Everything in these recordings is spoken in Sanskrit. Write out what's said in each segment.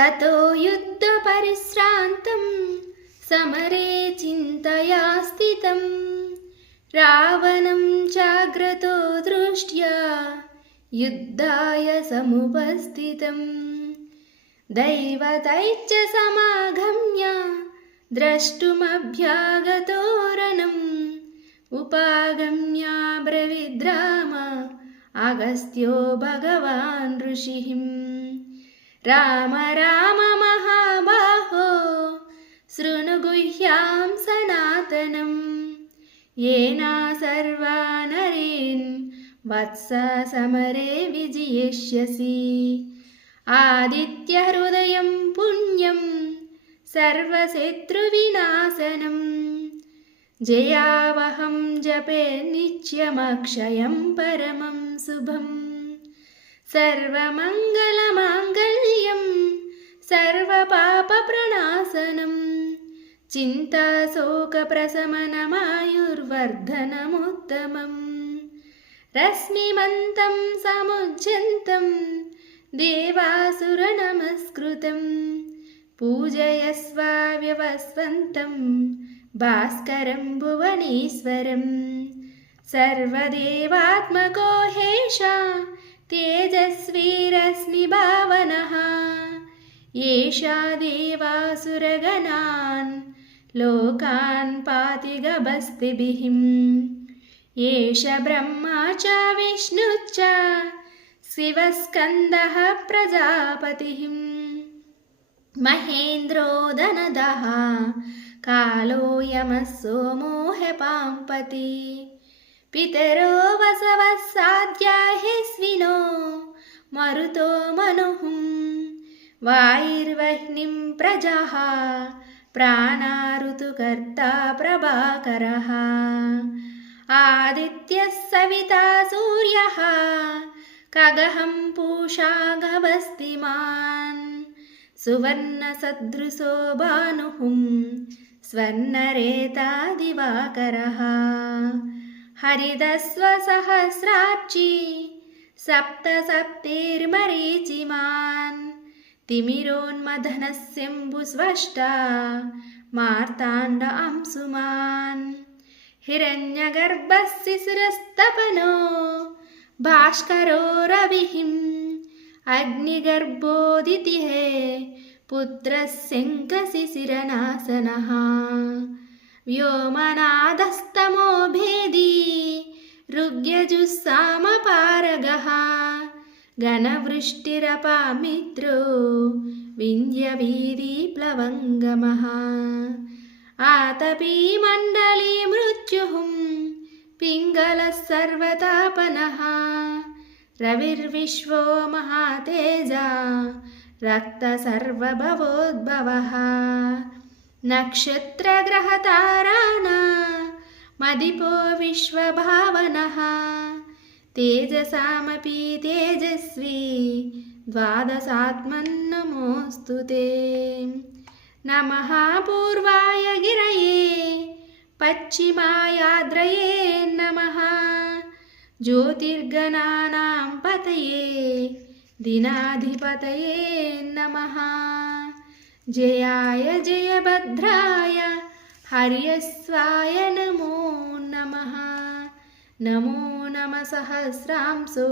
ततो युद्धपरिश्रान्तं समरे चिन्तया स्थितं रावणं चाग्रतो दृष्ट्या युद्धाय समुपस्थितं दैवतैश्च समागम्य द्रष्टुमभ्यागतो रणम् उपागम्याब्रवीद्राम अगस्त्यो भगवान् ऋषिः राम राम महाबाहो शृणु गुह्यां सनातनं येन सर्वा नरीन् वत्स समरे विजयिष्यसि आदित्यहृदयं पुण्यं सर्वशत्रुविनाशनं जयावहं जपे नित्यमक्षयं परमं शुभं सर्वमङ्गलमाङ्गल्यं सर्वपापप्रणाशनं चिन्ताशोकप्रशमनमायुर्वर्धनमुत्तमं रश्मिमन्तं समुज्जन्तं देवासुरनमस्कृतं पूजयस्व व्यवस्वन्तं भास्करं भुवनेश्वरं सर्वदेवात्मको हेषा तेजस्वी रश्मिभावनः एषा देवासुरगणान् लोकान् पाति गभस्तिभिः एष ब्रह्मा च विष्णुश्च शिवस्कन्दः प्रजापतिः महेन्द्रो धनदः कालो यमः सोमो ह्यपाम्पति पितरो वसवः साध्याहेस्विनो मरुतो मनुः वायुर्वह्निं प्रजाः प्राणाऋतुकर्ता प्रभाकरः आदित्यः सविता सूर्यः खगः पूषा गभस्तिमान् सुवर्णसदृशो भानुः स्वर्णरेता दिवाकरः हरितस्वसहस्राक्षी सप्तसप्तिर्मरीचिमान् तिमिरोन्मथनस्यम्बुस्वष्टा मार्ताण्ड अंशुमान् हिरण्यगर्भः शिशिरस्तपनो भास्करो रविः अग्निगर्भोदितिः पुत्रः शङ्खशिशिरनाशनः व्योमनादस्तमो भेदी ऋग्यजुस्सामपारगः घनवृष्टिरपामित्रो विन्ध्यवीधिप्लवङ्गमः आतपी मण्डली मृत्युः पिङ्गलः सर्वतापनः रविर्विश्वो महातेजा रक्तसर्वभवोद्भवः नक्षत्रग्रहतारानामधिपो विश्वभावनः तेजसामपि तेजस्वी द्वादशात्मन्नमोऽस्तु ते नमः पूर्वाय गिरये पश्चिमायाद्रये नमः ज्योतिर्गणानां पतये दिनाधिपतये नमः जयाय जयभद्राय हर्यस्वाय नमो नमः नमो नमः सहस्रांशो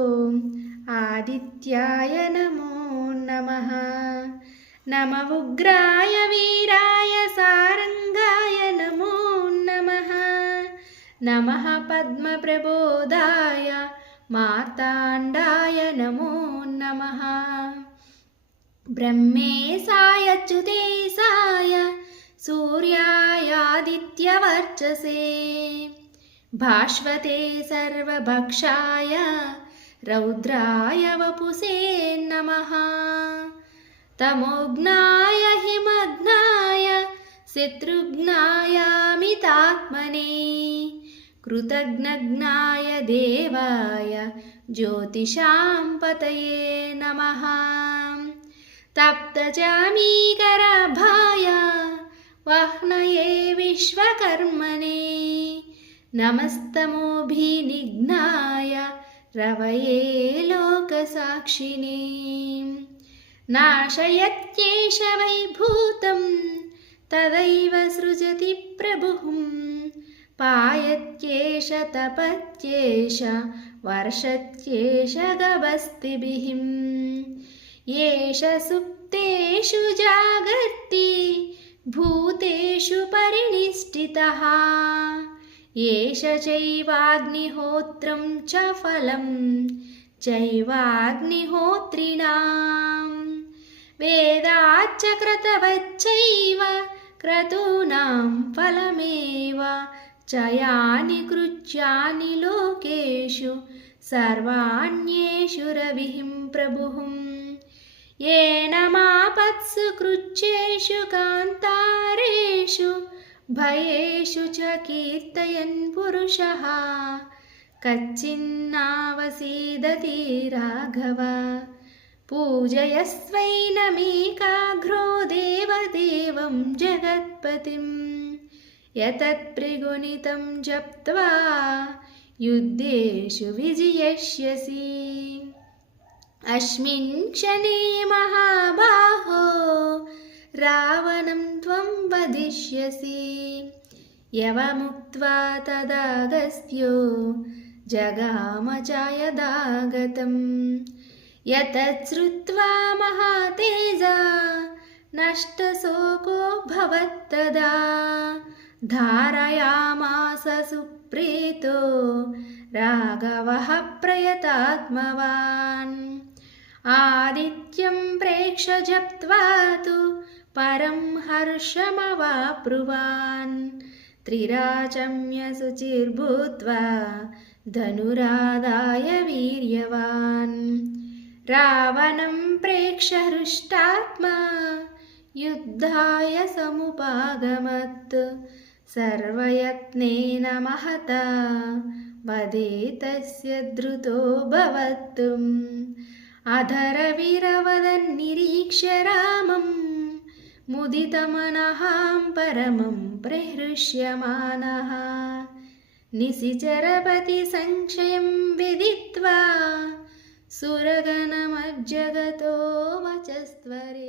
आदित्याय नमो नमः नमः उग्राय वीराय सारंगाय नमो नमः नमः पद्मप्रबोधाय मार्ताण्डाय नमो नमः ब्रह्मेशाय च्युतेशाय सूर्यायादित्यवर्चसे भास्वते सर्वभक्षाय रौद्राय वपुषे नमः तमोघ्नाय हिमघ्नाय शत्रुघ्नायामितात्मने कृतघ्नघ्नाय देवाय ज्योतिषां पतये नमः तप्तचामीकराभाय वह्नये विश्वकर्मणे नमस्तमोभिनिघ्नाय रवये लोकसाक्षिणे नाशयत्येष वै भूतं तदैव सृजति प्रभुः पायत्येष तपत्येष वर्षत्येष गभस्तिभिः एष सुप्तेषु जागर्ति भूतेषु परिनिष्ठितः एष चैवाग्निहोत्रं च फलं चैवाग्निहोत्रिणाम् वेदाच्च क्रतवच्चैव क्रतूनां फलमेव च यानि कृत्यानि लोकेषु सर्वाण्येषु रविः प्रभुः येन मापत्सु कृच्छ्रेषु कान्तारेषु भयेषु च कीर्तयन् पुरुषः कच्चिन्नावसीदति राघव पूजयस्वैनमेकाग्रो देवदेवं जगत्पतिं यतत्प्रिगुणितं जप्त्वा युद्धेषु विजयिष्यसि अस्मिन् क्षणे महाबाहो रावणं त्वं वदिष्यसि यवमुक्त्वा तदागस्त्यो जगाम च यदागतम् यतच्छ्रुत्वा महातेजा नष्टशोको भवत्तदा धारयामास सुप्रीतो राघवः प्रयतात्मवान् आदित्यं प्रेक्ष्य जप्त्वा तु परं हर्षमवाप्नुवान् त्रिराचम्य शुचिर्भूत्वा धनुरादाय वीर्यवान् रावणं प्रेक्ष्य हृष्टात्मा युद्धाय समुपागमत् सर्वयत्नेन महता वदे तस्य द्रुतो भवत् अधरवीरवदन्निरीक्ष्य रामं मुदितमनः परमं प्रहृष्यमानः निशिचरपति संशयं विदित्वा सुरगणमज्जगतो वचस्त्वरे।